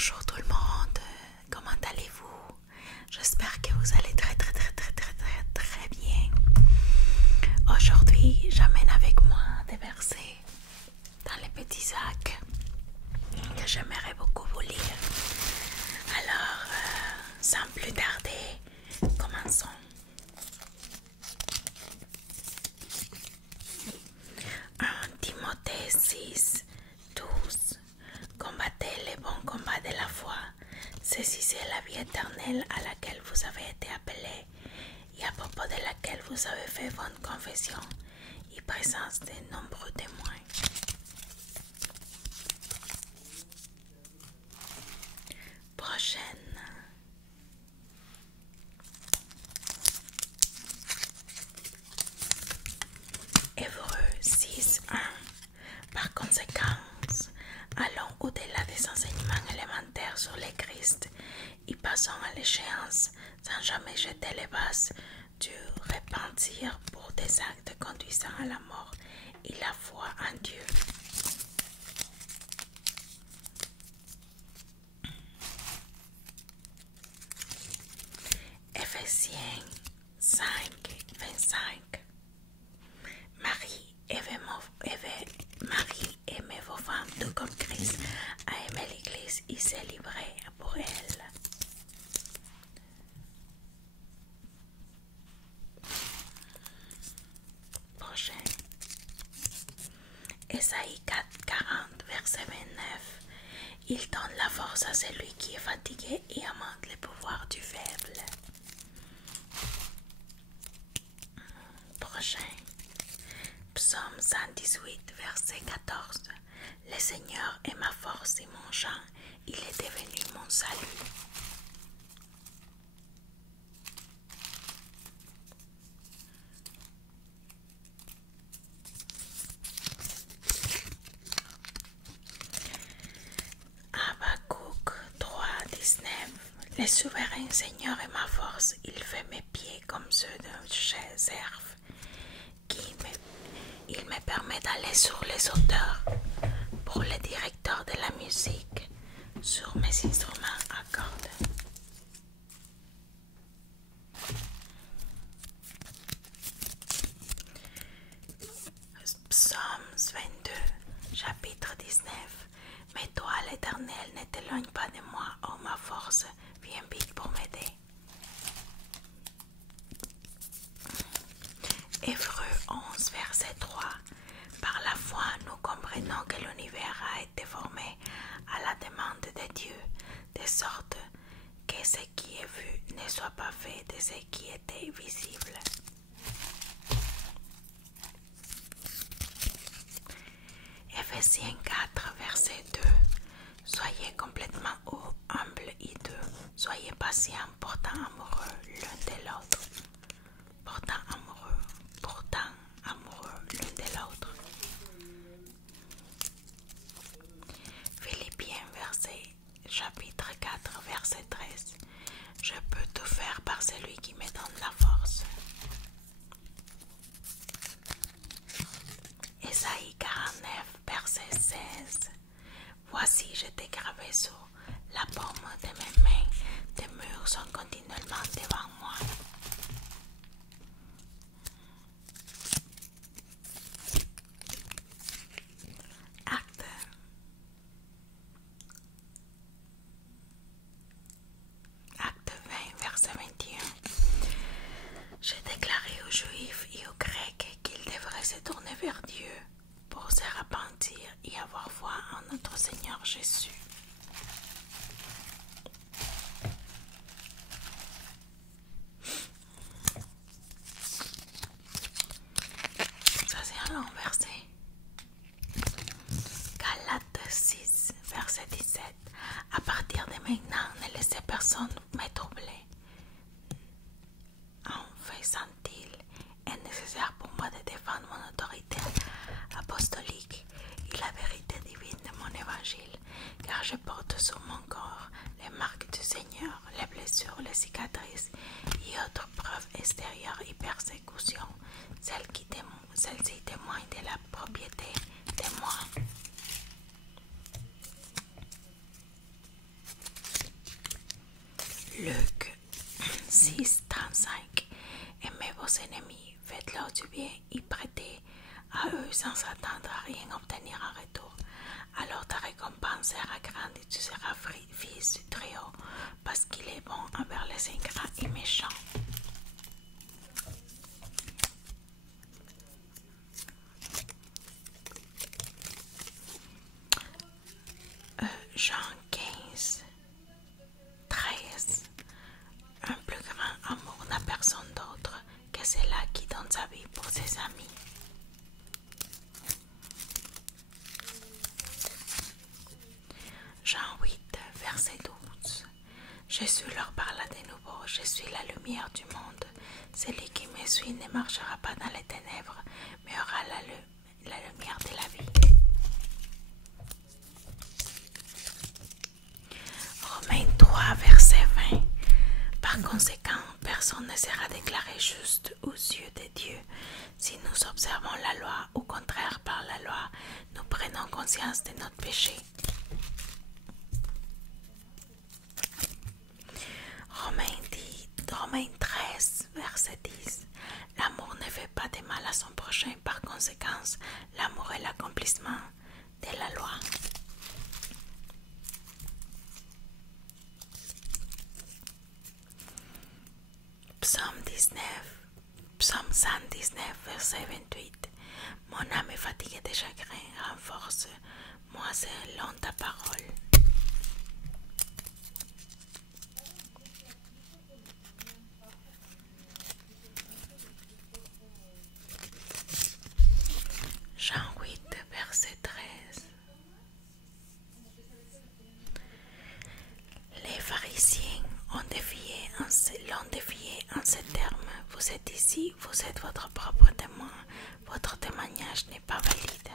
Bonjour tout le monde, comment allez-vous? J'espère que vous allez très bien. Aujourd'hui, j'amène avec moi des versets dans les petits sacs que j'aimerais beaucoup vous lire. Alors, sans plus tarder, commençons. 1 Timothée 6, 12. Combattez les bons combats de la foi, saisissez la vie éternelle à laquelle vous avez été appelés et à propos de laquelle vous avez fait bonne confession et présence de nombreux témoins. Prochaine. Hébreux 6, 1. Par conséquent, allons au-delà des enseignements élémentaires sur le Christ et passons à l'échéance sans jamais jeter les bases du repentir pour des actes conduisant à la mort et la foi en Dieu. Éphésiens 5, 25. Marie, aimez vos femmes tout comme Christ a aimé l'Église et s'est livré pour elle. Prochain. Ésaïe 40, verset 29. Il donne la force à celui qui est fatigué et amende le pouvoir du faible. Prochain. Psaume 118, verset 14. Le Seigneur est ma force et mon chant, il est devenu mon salut. Habakkuk 3, 19. Le souverain Seigneur est ma force, il fait mes pieds comme ceux d'un cerf. Il me permet d'aller sur les hauteurs pour le directeur de la musique sur mes instruments à cordes. Psaume 22, chapitre 19. Mais toi, l'Éternel, ne t'éloigne pas de moi, ô ma force, viens vite pour m'aider. Hébreux 11, verset 3. Par la foi, nous comprenons que l'univers a été formé à la demande de Dieu, de sorte que ce qui est vu ne soit pas fait de ce qui était visible. Éphésiens 4, verset 2. Soyez complètement humbles et doux, soyez patients, portant amoureux l'un de l'autre. Pourtant amoureux l'un de l'autre. Philippiens chapitre 4, verset 13. Je peux tout faire par celui qui me donne la force. Ésaïe 49, verset 16. Voici, je t'ai gravé sur la paume de mes mains, tes murs sont continuellement devant moi. Acte 20, verset 21. J'ai déclaré aux Juifs et aux Grecs qu'ils devraient se tourner vers Dieu pour se repentir et avoir foi en notre Seigneur Jésus. Ça c'est un long verset. Galates 6, verset 17. À partir de maintenant, ne laissez personne me troubler. En faisant-il est nécessaire pour moi de défendre mon autorité apostolique et la vérité divine de mon évangile, car je porte sur mon corps les marques du Seigneur, les blessures, les cicatrices et autres preuves extérieures et persécutions, celles-ci témoignent de la propriété de moi. Luc 6:35. Aimez vos ennemis, faites-leur du bien et prêtez à eux sans s'attendre à rien obtenir en retour. Alors ta récompense sera grande et tu seras fils du Très-Haut, parce qu'il est bon envers les ingrats et méchants. Jean 15:13. Un plus grand amour n'a personne d'autre que celui-là qui donne sa vie pour ses amis. Jean 8:12. Jésus leur parla de nouveau, je suis la lumière du monde. Celui qui me suit ne marchera pas dans les ténèbres, mais aura la lumière de la vie. Romains 3:20. Par conséquent, personne ne sera déclaré juste aux yeux de Dieu. Si nous observons la loi, au contraire par la loi, nous prenons conscience de notre péché. Romains 13:10. L'amour ne fait pas de mal à son prochain, par conséquent, l'amour est l'accomplissement de la loi. Psaume 119:28. Mon âme est fatiguée de chagrin, renforce-moi selon ta parole. Jean 8:13. Les pharisiens l'ont défié en ces termes. Vous êtes ici, vous êtes votre propre témoin. Votre témoignage n'est pas valide.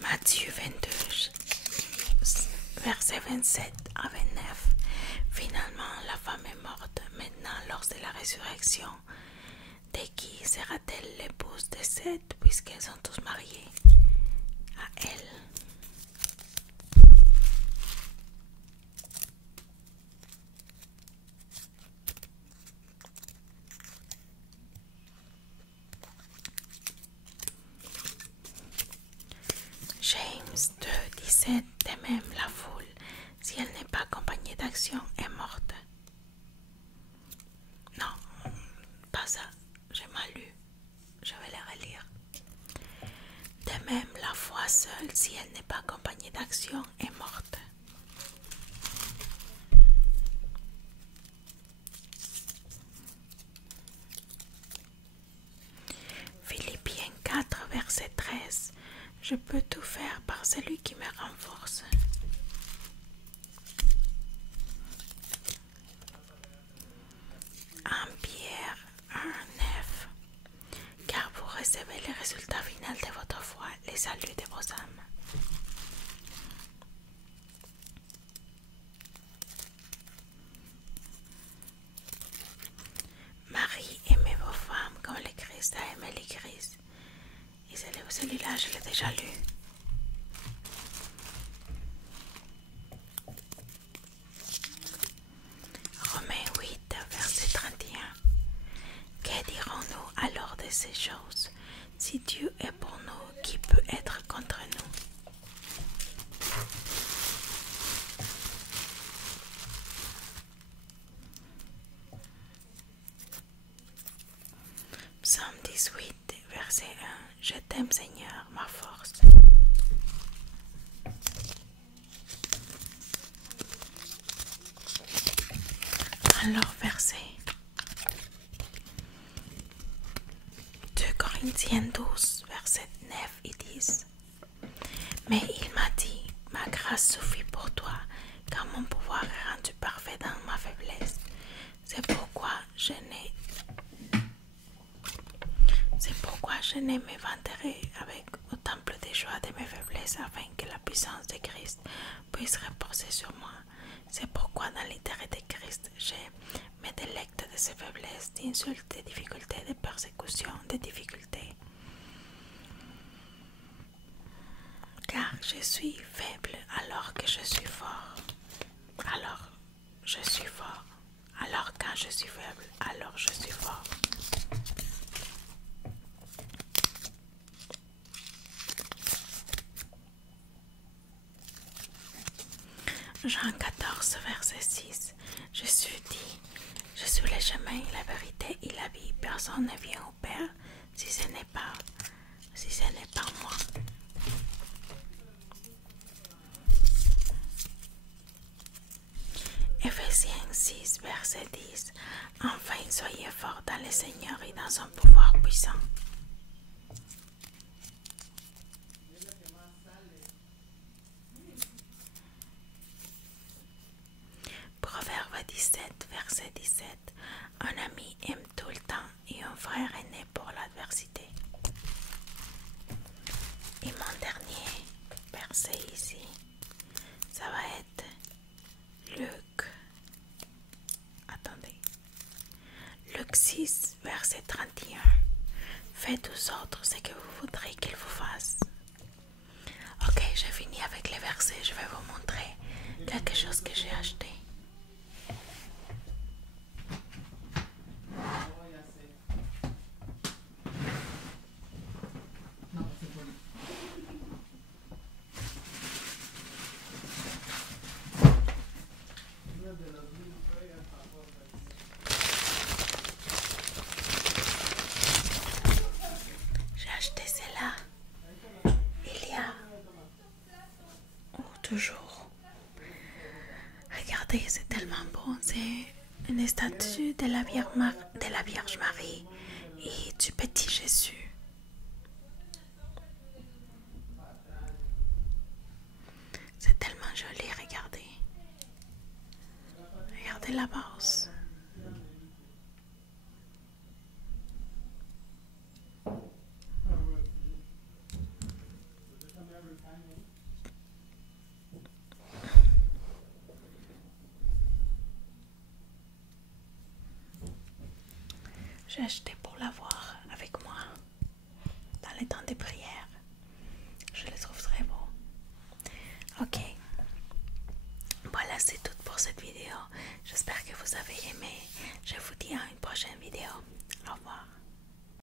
Matthieu 22:27-29. Finalement, la femme est morte. Maintenant, lors de la résurrection, de qui sera-t-elle l'épouse de Seth, puisqu'elles sont tous mariées à elle? James 2:17. De même, la foule, si elle n'est pas accompagnée d'action, est morte. Non, pas ça, j'ai mal lu. Je vais le relire. De même, la foi seule, si elle n'est pas accompagnée d'action, est morte. Philippiens 4:13. Je peux tout faire par celui qui me renforce. Pierre 1:9. Car vous recevez le résultat final de votre foi, les saluts de vos âmes. Marie, aimez vos femmes comme le Christ a aimé l'Église. Et celui-là, je l'ai déjà lu. Romains 8:31. Que dirons-nous alors de ces choses? Si Dieu est pour nous, qui peut être contre nous? Psaume 18:1. Je t'aime, Seigneur, ma force. Alors, verset 2 Corinthiens 12:9-10. Mais il m'a dit, ma grâce suffit pour toi, car mon pouvoir est rendu parfait dans ma faiblesse. C'est pourquoi je ne me vanterai avec au temple de joie de mes faiblesses, afin que la puissance de Christ puisse reposer sur moi. C'est pourquoi dans l'intérêt de Christ, je me délecte de ses faiblesses, d'insultes, de difficultés, de persécutions, de difficultés. Car je suis faible alors que je suis fort. Alors je suis fort. Alors quand je suis faible, alors je suis fort. Jean 14, verset 6. Jésus dit, je suis le chemin, la vérité et la vie. Personne ne vient au Père si ce n'est pas moi. Éphésiens 6, verset 10. Enfin, soyez forts dans le Seigneur et dans son pouvoir puissant. Proverbe 17, verset 17. Un ami aime tout le temps et un frère est né pour l'adversité. Et mon dernier verset ici, ça va être Luc. Attendez. Luc 6, verset 31. Faites aux autres ce que vous voudrez qu'ils vous fassent. Ok, j'ai fini avec les versets. Je vais vous montrer quelque chose que j'ai acheté. J'ai acheté celle-là. Il y a toujours. Regardez, c'est tellement beau. C'est une statue de la Vierge Marie et du petit Jésus. C'est tellement joli, regardez. Regardez la base. J'ai acheté pour l'avoir avec moi dans les temps de prière. Je le trouve très beau. Ok. Voilà, c'est tout pour cette vidéo. J'espère que vous avez aimé. Je vous dis à une prochaine vidéo.